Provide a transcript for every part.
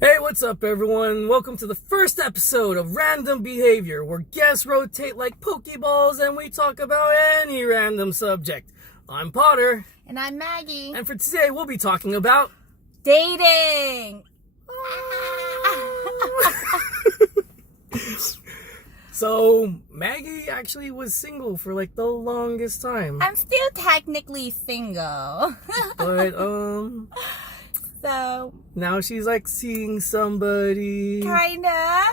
Hey, what's up, everyone? Welcome to the first episode of Random Behavior, where guests rotate like Pokeballs and we talk about any random subject. I'm Potter. And I'm Maggie. And for today, we'll be talking about dating. So, Maggie actually was single for like the longest time. I'm still technically single. But, So now she's like seeing somebody. Kinda.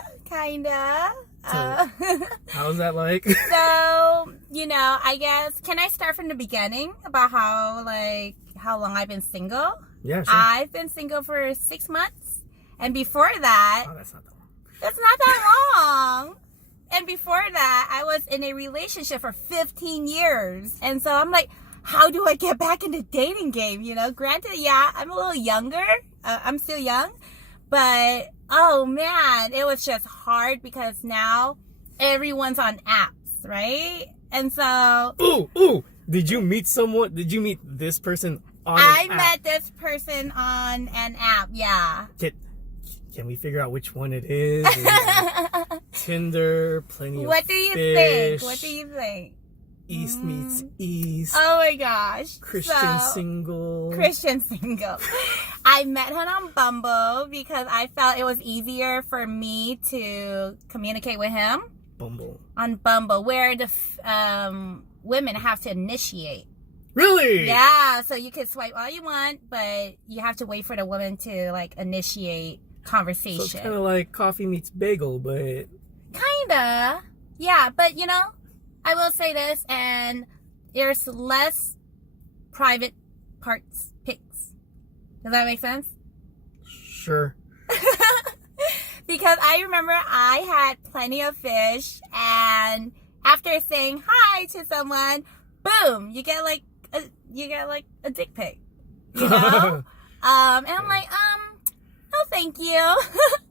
How's that like? So, I guess, can I start from the beginning about how long I've been single? Yeah, sure. I've been single for 6 months. And before that, Oh, that's not that long. that's not that long. And before that, I was in a relationship for 15 years. And so I'm like, how do I get back in the dating game? Granted, yeah, I'm a little younger. I'm still young. But, oh man, it was just hard because now everyone's on apps, right? And so... Ooh. Did you meet someone? Did you meet this person on an I app? met this person on an app, yeah. Can we figure out which one it is? Is it Tinder, Plenty of What do you Fish, think? What do you think? East meets East, Oh my gosh. Christian single. Christian single. I met her on Bumble because I felt it was easier for me to communicate with him Bumble. on Bumble, where the women have to initiate. Really? Yeah, so you can swipe all you want, but you have to wait for the woman to initiate conversation. So it's kind of like coffee meets bagel, but... Kinda. Yeah, but I will say this, and there's less private parts pics. Does that make sense? Sure. Because I remember I had Plenty of Fish, and after saying hi to someone, boom, you get a dick pic. And I'm like, no thank you.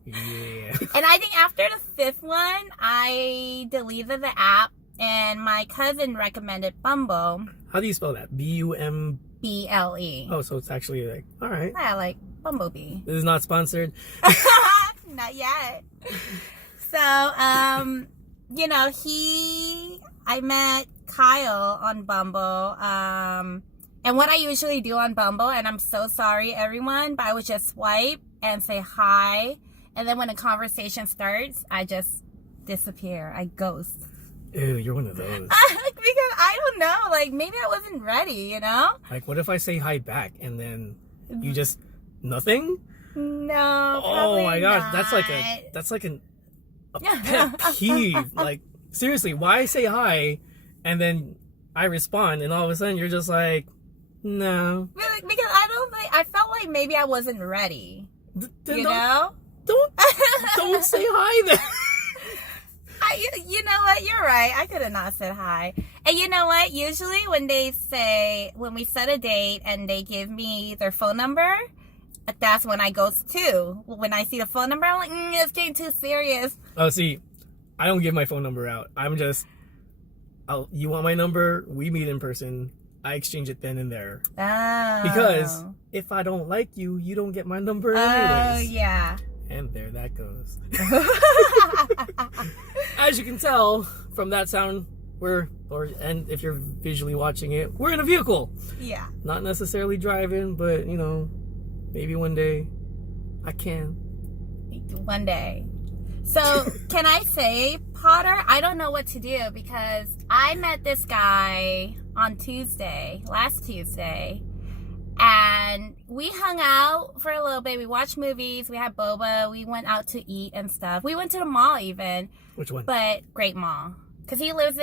Yeah. And I think after the fifth one, I deleted the app, and my cousin recommended Bumble. How do you spell that? B-U-M... BLE. Oh, so it's actually like, all right. Yeah, like Bumblebee. This is not sponsored. Not yet. So, I met Kyle on Bumble. And what I usually do on Bumble, and I'm so sorry, everyone, but I would just swipe and say hi. And then when the conversation starts, I just disappear. I ghost. Ew, you're one of those. Because I don't know, maybe I wasn't ready, Like, what if I say hi back and then you just... Nothing? No, Oh my gosh, not. that's like a pet peeve. Like, seriously, why say hi and then I respond and all of a sudden you're just like, no. Because I felt like maybe I wasn't ready. Then Know? Don't say hi then. You know what? You're right. I could have not said hi. And you know what? Usually when we set a date and they give me their phone number, that's when I ghost too. When I see the phone number, I'm like, it's getting too serious. Oh, see, I don't give my phone number out. I'm just, you want my number? We meet in person. I exchange it then and there. Oh. Because if I don't like you, you don't get my number anyways. Oh, yeah. And there that goes. As you can tell from that sound, and if you're visually watching it, we're in a vehicle. Yeah. Not necessarily driving, but maybe one day I can. One day. So, can I say, Potter, I don't know what to do because I met this guy on last Tuesday, and we hung out for a little bit. We watched movies, we had boba, we went out to eat and stuff. We went to the mall even. Which one? But Great Mall. Because he lives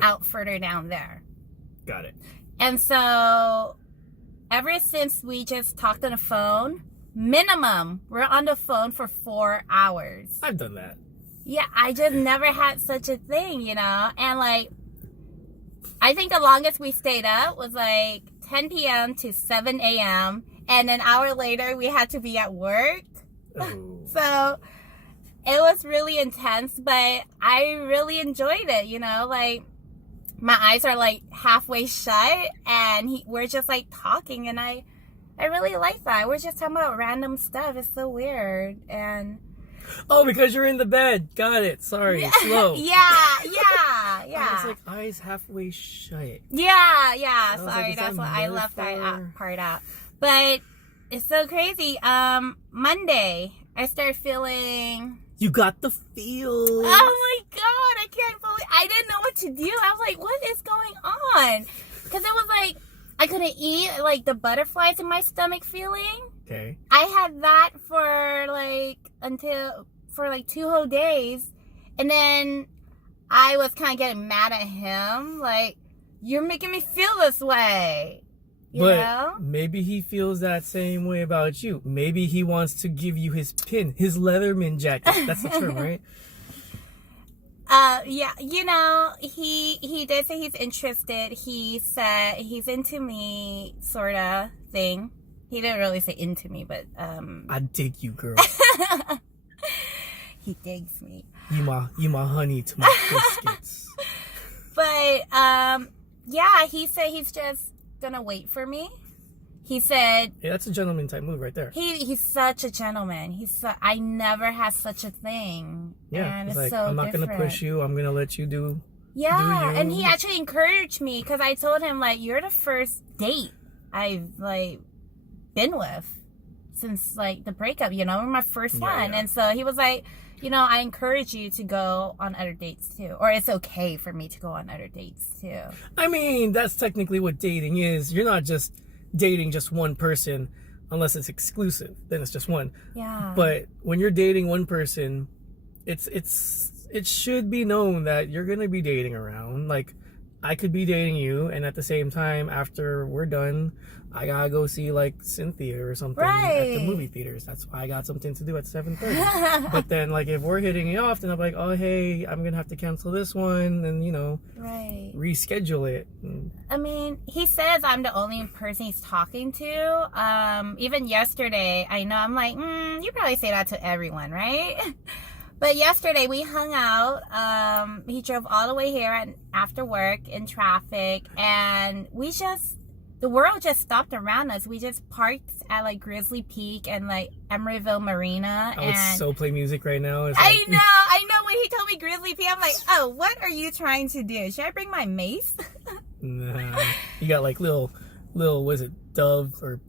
out further down there. Got it. And so, ever since we just talked on the phone, minimum, we're on the phone for 4 hours. I've done that. Yeah, I just never had such a thing, And I think the longest we stayed up was 10 p.m. to 7 a.m. And an hour later, we had to be at work. Oh. So it was really intense, but I really enjoyed it, my eyes are halfway shut, and we're just talking, and I I really like that. We're just talking about random stuff. It's so weird. And Oh, because you're in the bed. Got it. Sorry. Slow. yeah. I was like, eyes halfway shut. Yeah. I was Sorry, like, is that's that why I left that metaphor? part out. But it's so crazy. Monday, I started feeling. You got the feels. Oh my god! I can't believe I didn't know what to do. I was like, "What is going on?" Because it was like I couldn't eat, like the butterflies in my stomach feeling. Okay. I had that for like 2 whole days, and then I was kind of getting mad at him, like, "You're making me feel this way." You know? Maybe he feels that same way about you. Maybe he wants to give you his pin, his Leatherman jacket. That's the term, right? Yeah, he did say he's interested. He said he's into me, sort of thing. He didn't really say into me, but I dig you, girl. he digs me. You my honey to my biscuits. But yeah, he said he's just gonna wait for me. He said, yeah, that's a gentleman type move right there. He's such a gentleman. I never had such a thing. Yeah, and it's it's like, so I'm not different. gonna push you. I'm gonna let you do. Yeah, do you. and he actually encouraged me because I told him, like, you're the first date I've like been with since like the breakup. We're my first one, and so he was like, I encourage you to go on other dates too, or it's okay for me to go on other dates too. I mean, that's technically what dating is. You're not just dating just one person unless it's exclusive. Then it's just one. Yeah. But when you're dating one person, it should be known that you're gonna be dating around. Like, I could be dating you, and at the same time, after we're done, I gotta go see like Cynthia or something at the movie theaters. That's why I got something to do at 7:30. But then, like, if we're hitting it off, then I'm like, oh hey, I'm gonna have to cancel this one, and right, reschedule it. I mean, he says I'm the only person he's talking to. Even yesterday, I know I'm like, you probably say that to everyone, right? But yesterday we hung out. He drove all the way here after work in traffic, and the world just stopped around us. We just parked at like Grizzly Peak and like Emeryville Marina. I would so play music right now. It's I know. When he told me Grizzly Peak, I'm like, oh, what are you trying to do? Should I bring my mace? Nah, you got like little, was it doves or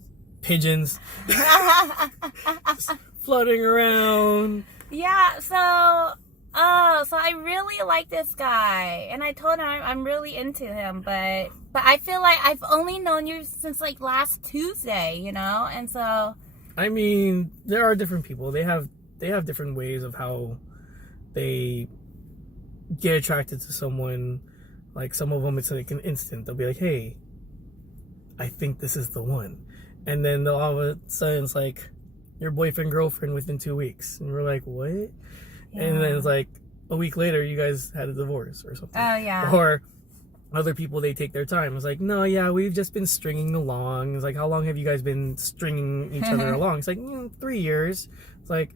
pigeons just floating around? Yeah, so I really like this guy, and I told him I'm really into him, but I feel like I've only known you since like last Tuesday, and so. I mean, there are different people. They have different ways of how they get attracted to someone. Like, some of them, it's like an instant. They'll be like, hey, I think this is the one, and then they'll all of a sudden it's like, your boyfriend, girlfriend within 2 weeks. And we're like, what? Yeah. And then it's like a week later, you guys had a divorce or something. Oh, yeah. Or other people, they take their time. It's like, no, yeah, we've just been stringing along. It's like, how long have you guys been stringing each other along? It's like, 3 years. It's like,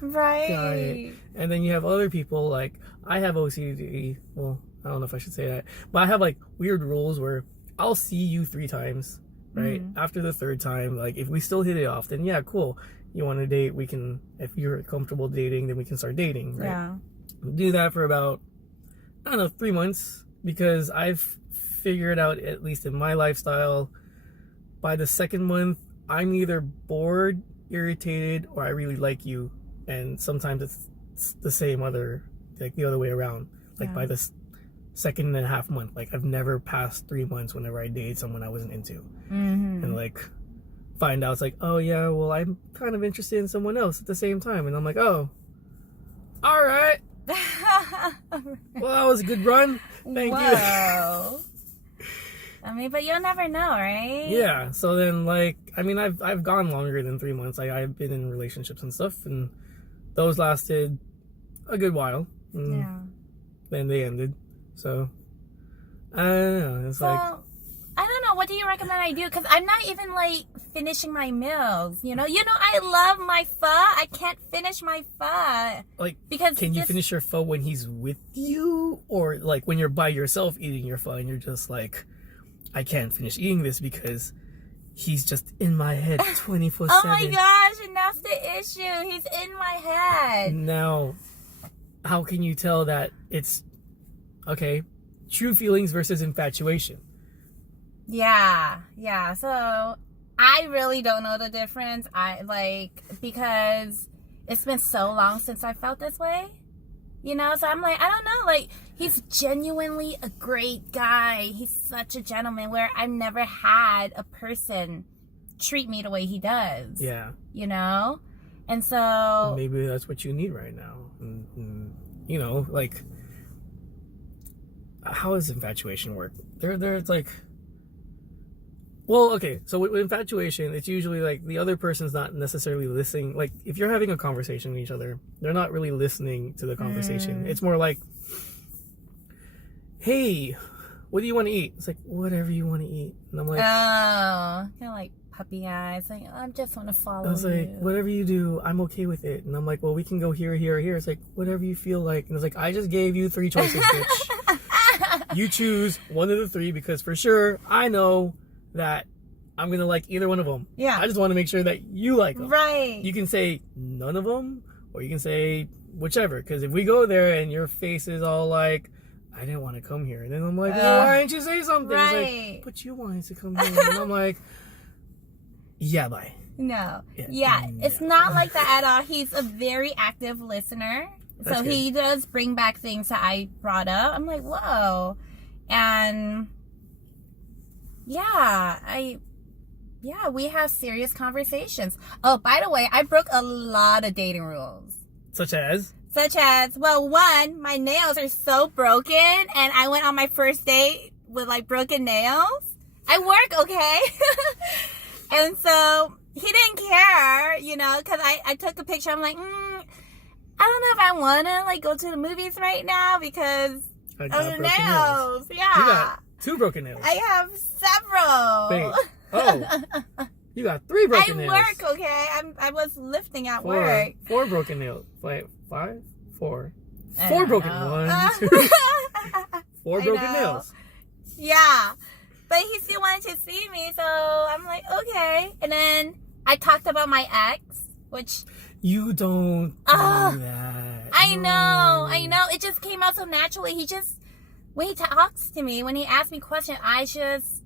right. Got it. And then you have other people, like, I have OCD. Well, I don't know if I should say that. But I have, like, weird rules where I'll see you 3 times. Right? Mm-hmm. After the 3rd time, like, if we still hit it off, then yeah, cool. You want to date, we can, if you're comfortable dating, then we can start dating, right? Yeah. Do that for about, 3 months, because I've figured out, at least in my lifestyle, by the 2nd month, I'm either bored, irritated, or I really like you. And sometimes it's the same the other way around. Like, by the 2.5 month, like, I've never passed 3 months whenever I dated someone I wasn't into. Mm-hmm. And like, find out it's like, oh yeah, well, I'm kind of interested in someone else at the same time, and I'm like, oh, all right. Well, that was a good run. Thank you. I mean, but you'll never know, right? Yeah. So then, like, I mean, I've gone longer than 3 months. I've been in relationships and stuff, and those lasted a good while. Yeah. Then they ended. So, I don't know. It's like, I don't know. What do you recommend I do? Because I'm not even like finishing my meals. I love my pho. I can't finish my pho. Like, because can you finish your pho when he's with you, or like when you're by yourself eating your pho and you're just like, I can't finish eating this because he's just in my head 24/7. Oh my gosh, and that's the issue. He's in my head. Now, how can you tell that it's okay? True feelings versus infatuation. Yeah. So I really don't know the difference. Because it's been so long since I felt this way. You know, so I'm like, I don't know. Like, he's genuinely a great guy. He's such a gentleman where I've never had a person treat me the way he does. Yeah. You know? And so... maybe that's what you need right now. You know, like... how does infatuation work? There's like... well, okay, so with infatuation, it's usually like the other person's not necessarily listening. Like, if you're having a conversation with each other, they're not really listening to the conversation. It's more like, hey, what do you want to eat? It's like, whatever you want to eat. And I'm like, oh, kind of like puppy eyes. Like, I just want to follow you. I was like, whatever you do, I'm okay with it. And I'm like, well, we can go here, here, or here. It's like, whatever you feel like. And it's like, I just gave you 3 choices, bitch. You choose one of the 3 because for sure, I know that I'm gonna like either one of them. Yeah. I just want to make sure that you like them. Right. You can say none of them, or you can say whichever. Because if we go there and your face is all like, I didn't want to come here, and then I'm like, well, why didn't you say something? Right. It's like, but you wanted to come here, and I'm like, yeah, bye. No. Yeah. It's not like that at all. He's a very active listener. That's so good. He does bring back things that I brought up. I'm like, whoa. And we have serious conversations. Oh, by the way, I broke a lot of dating rules. Such as, well, one, my nails are so broken, and I went on my first date with like broken nails. I work, okay? And so he didn't care, you know, because I took a picture. I'm like, I don't know if I want to like go to the movies right now because I of got the broken nails. Yeah. you got 2 broken nails. I have several. Wait. Oh, you got 3 broken nails. I work, okay? I was lifting at 4. work. 4 broken nails. Wait, 5? 4. I 4 don't broken. know. 1, 2. 4 broken know. nails. Yeah. But he still wanted to see me, so I'm like, okay. And then I talked about my ex, which... you don't do that. I know. It just came out so naturally. When he talks to me, when he asks me questions, I just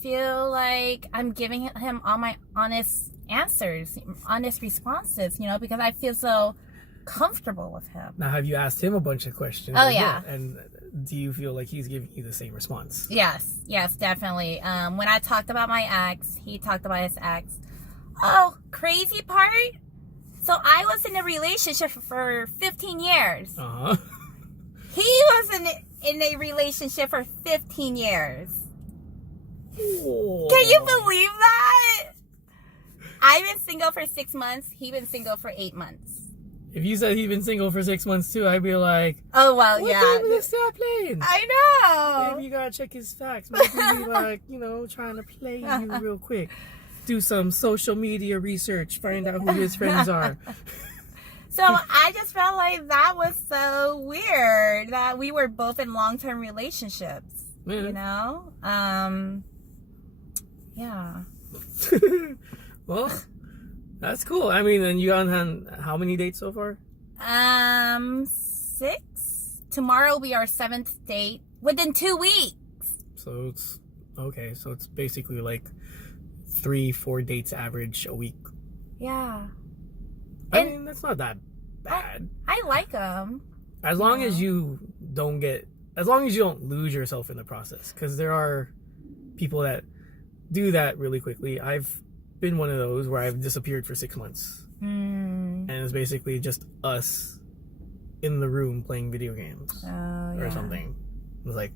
feel like I'm giving him all my honest answers, honest responses, you know, because I feel so comfortable with him. Now, have you asked him a bunch of questions? Oh, yeah. And do you feel like he's giving you the same response? Yes, definitely. When I talked about my ex, he talked about his ex. Oh, crazy part? So I was in a relationship for 15 years. Uh-huh. He was in a relationship for 15 years. Oh. Can you believe that? I've been single for 6 months. He's been single for 8 months. If you said he'd been single for 6 months too, I'd be like, oh, well, what yeah. time did stop playing? I know. Maybe you gotta check his facts. Maybe he's like, you know, trying to play you real quick. Do some social media research. Find out who his friends are. So I just felt like that was so weird that we were both in long-term relationships. Yeah. You know? Yeah. Well, that's cool. I mean, and you on how many dates so far? 6. Tomorrow will be our 7th date within 2 weeks. So it's okay. So it's basically like 3-4 dates average a week. Yeah. I mean, that's not that bad. I like them. As long as you don't lose yourself in the process, because there are people that do that really quickly. I've been one of those where I've disappeared for 6 months, and it's basically just us in the room playing video games or something. It's like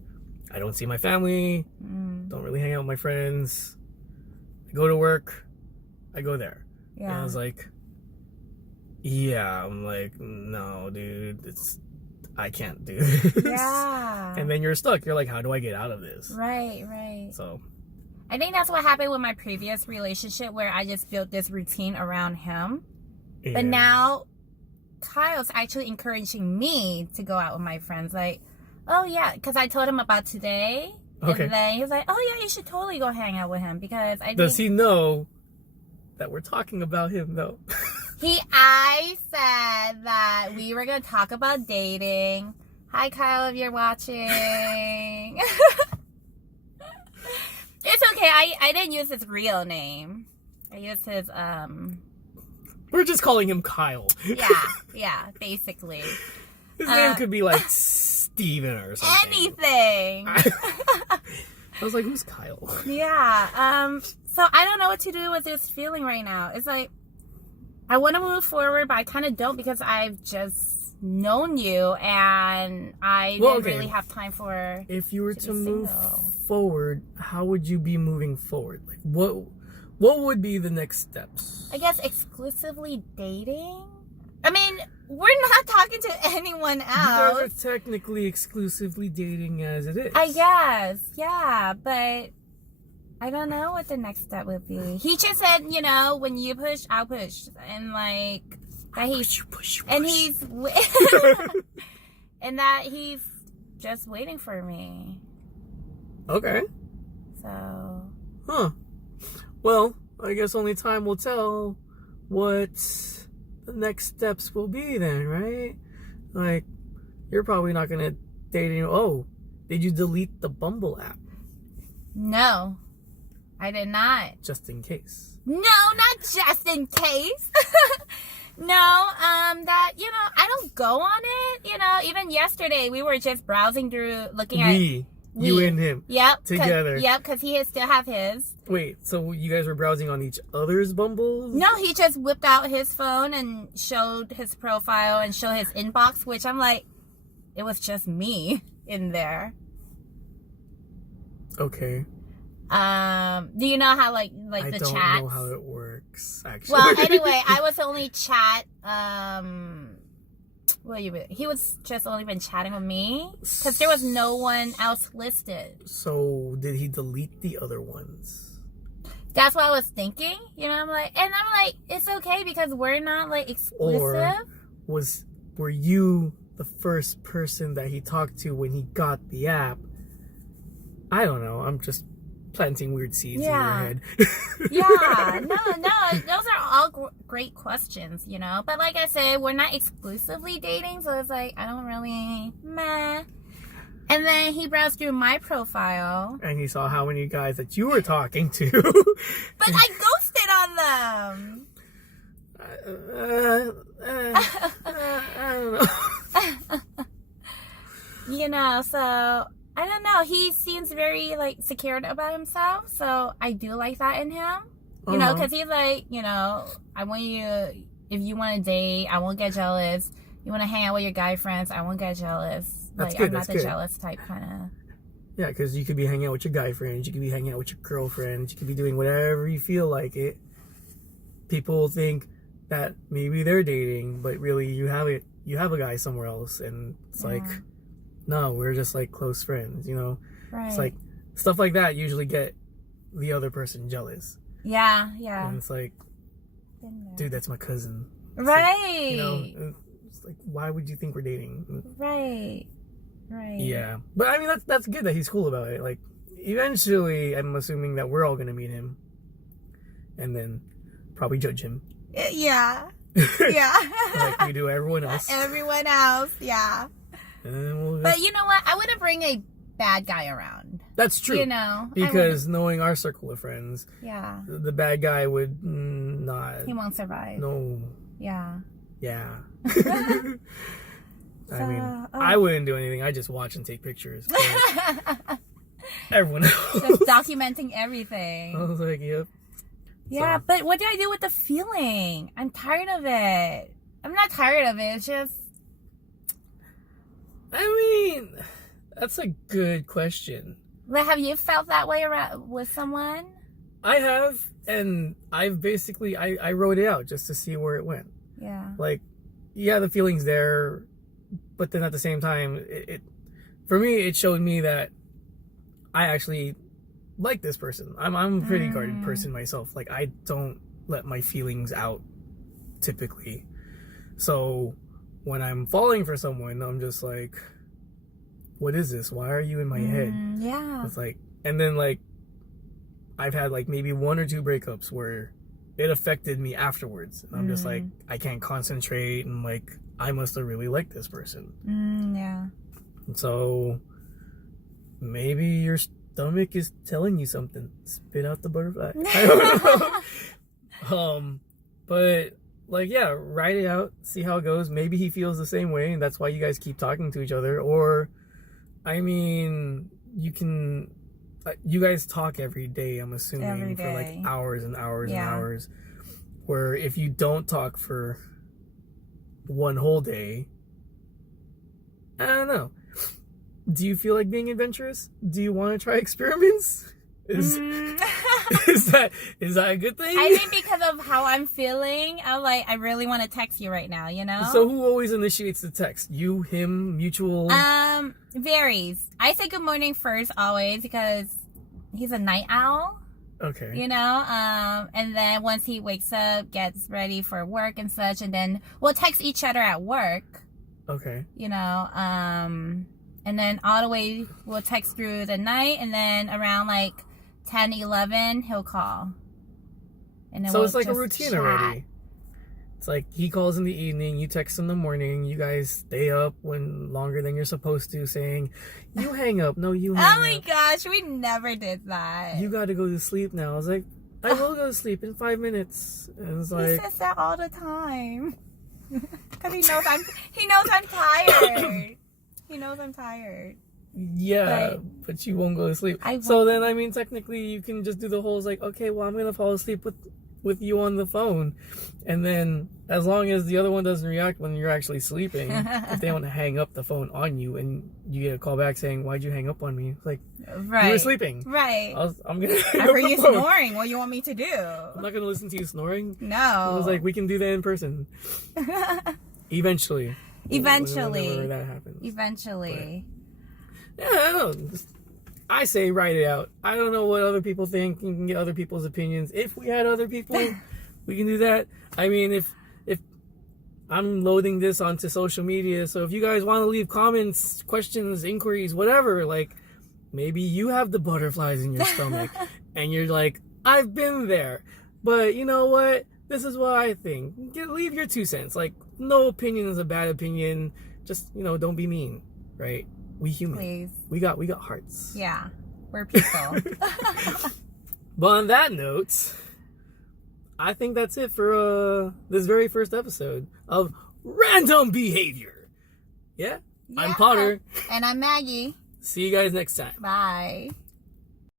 I don't see my family, don't really hang out with my friends. I go to work, I go there. And I was like, I'm like, no, dude, I can't do this. Yeah. And then you're stuck. You're like, how do I get out of this? Right. So I think that's what happened with my previous relationship, where I just built this routine around him. yeah. But now Kyle's actually encouraging me to go out with my friends. Like, oh yeah, because I told him about today, Okay. And then he was like, oh yeah, you should totally go hang out with him because I Does think he know that we're talking about him though? I said that we were gonna talk about dating. Hi Kyle, if you're watching. It's okay. I didn't use his real name. I used his We're just calling him Kyle. yeah, basically. His name could be like Steven or something. Anything. I was like, who's Kyle? Yeah. So I don't know what to do with this feeling right now. It's like I want to move forward, but I kind of don't because I've just known you and I didn't really have time for. If you were to move single. forward, how would you be moving forward? Like what would be the next steps? I guess exclusively dating. I mean, we're not talking to anyone You guys else. are technically exclusively dating as it is. I guess, yeah, but I don't know what the next step would be. He just said, you know, when you push, I'll push, and like that he's push. and he's and that he's just waiting for me. Okay. So. Huh. Well, I guess only time will tell what the next steps will be then, right? Like, you're probably not gonna date anyone. Oh, did you delete the Bumble app? No, I did not. Just in case. No, not just in case. No, that, you know, I don't go on it. You know, even yesterday we were just browsing through, looking at. You and him. Yep. Together. Yep, because he still have his. Wait, so you guys were browsing on each other's Bumbles? No, he just whipped out his phone and showed his profile and showed his inbox, which I'm like, it was just me in there. Okay. Do you know how like the chat? I don't know how it works, actually. Well, anyway, I was only chat. He was just only been chatting with me because there was no one else listed. So did he delete the other ones? That's what I was thinking. You know, I'm like, it's okay because we're not like exclusive. Or were you the first person that he talked to when he got the app? I don't know. I'm just planting weird seeds in your head. Yeah, no, those are all great questions, you know. But like I said, we're not exclusively dating, so it's like I don't really meh. And then he browsed through my profile, and he saw how many guys that you were talking to. but I ghosted on them. I don't know. You know, so I don't know. He seems very like secured about himself, so I do like that in him. You know, because he's like, you know, I want you to, if you want to date, I won't get jealous. You want to hang out with your guy friends, I won't get jealous. That's like, good, I'm not that's the good. jealous type kind of. Yeah, because you could be hanging out with your guy friends, you could be hanging out with your girlfriends, you could be doing whatever you feel like it. People think that maybe they're dating, but really you have a guy somewhere else, and it's like, no, we're just like close friends, you know? Right. It's like stuff like that usually get the other person jealous. Yeah. And it's like, dude, that's my cousin. It's right. like, you know, it's like, why would you think we're dating? Right. Yeah. But I mean, that's good that he's cool about it. Like, eventually, I'm assuming that we're all going to meet him. And then probably judge him. Yeah. Like we do everyone else. Everyone else, yeah. But you know what? I wouldn't bring a bad guy around. That's true. You know, because knowing our circle of friends, yeah, the bad guy would not. He won't survive. No. Yeah. I mean, I wouldn't do anything. I just watch and take pictures. But everyone else. Just documenting everything. I was like, yep. Yeah, So. but what do I do with the feeling? I'm tired of it. I'm not tired of it. It's just. I mean, that's a good question. But have you felt that way around with someone? I have, and I've basically, I wrote it out just to see where it went. Yeah. Like, yeah, the feeling's there, but then at the same time, it for me, it showed me that I actually like this person. I'm a pretty guarded person myself. Like, I don't let my feelings out typically. So when I'm falling for someone, I'm just like, what is this? Why are you in my head? Yeah. It's like, and then like, I've had like maybe 1 or 2 breakups where it affected me afterwards. And I'm just like, I can't concentrate, and like, I must have really liked this person. Yeah. And so maybe your stomach is telling you something. Spit out the butterfly. I don't know. But like, yeah, write it out, see how it goes. Maybe he feels the same way, and that's why you guys keep talking to each other. Or, I mean, you guys talk every day, I'm assuming, for like hours and hours and hours. Where if you don't talk for one whole day, I don't know. Do you feel like being adventurous? Do you want to try experiments? Is that a good thing? I think because of how I'm feeling, I'm like, I really want to text you right now, you know? So who always initiates the text? You, him, mutual? Varies. I say good morning first always because he's a night owl. Okay. You know? And then once he wakes up, gets ready for work and such, and then we'll text each other at work. Okay. You know? And then all the way we'll text through the night, and then around like 10, 11, he'll call. And then so we'll it's like a just routine chat. already. It's like he calls in the evening, you text in the morning, you guys stay up when longer than you're supposed to, saying, you hang up, no, you hang up. Oh my gosh, we never did that. You gotta go to sleep now. I was like, I will go to sleep in 5 minutes. And it's like, he says that all the time. Because he knows I'm tired. He knows I'm tired. yeah, but you won't go to sleep. So then, I mean, technically, you can just do the whole, like, okay, well, I'm gonna fall asleep with you on the phone, and then as long as the other one doesn't react when you're actually sleeping, if they want to hang up the phone on you and you get a call back saying, why'd you hang up on me? It's like, you were sleeping. Right. I'm gonna hang I up heard the you phone. snoring. What do you want me to do? I'm not gonna listen to you snoring. No. I was like, we can do that in person. Eventually. Whenever that happens. Eventually. But, yeah, I don't know. I say write it out. I don't know what other people think. You can get other people's opinions. If we had other people, we can do that. I mean, if I'm loading this onto social media, so if you guys want to leave comments, questions, inquiries, whatever, like, maybe you have the butterflies in your stomach, and you're like, I've been there, but you know what? This is what I think. Leave your 2 cents. Like, no opinion is a bad opinion. Just, don't be mean, right? We human. Please. We got hearts. Yeah. We're people. But on that note, I think that's it for this very first episode of Random Behavior. Yeah? I'm Potter. And I'm Maggie. See you guys next time. Bye.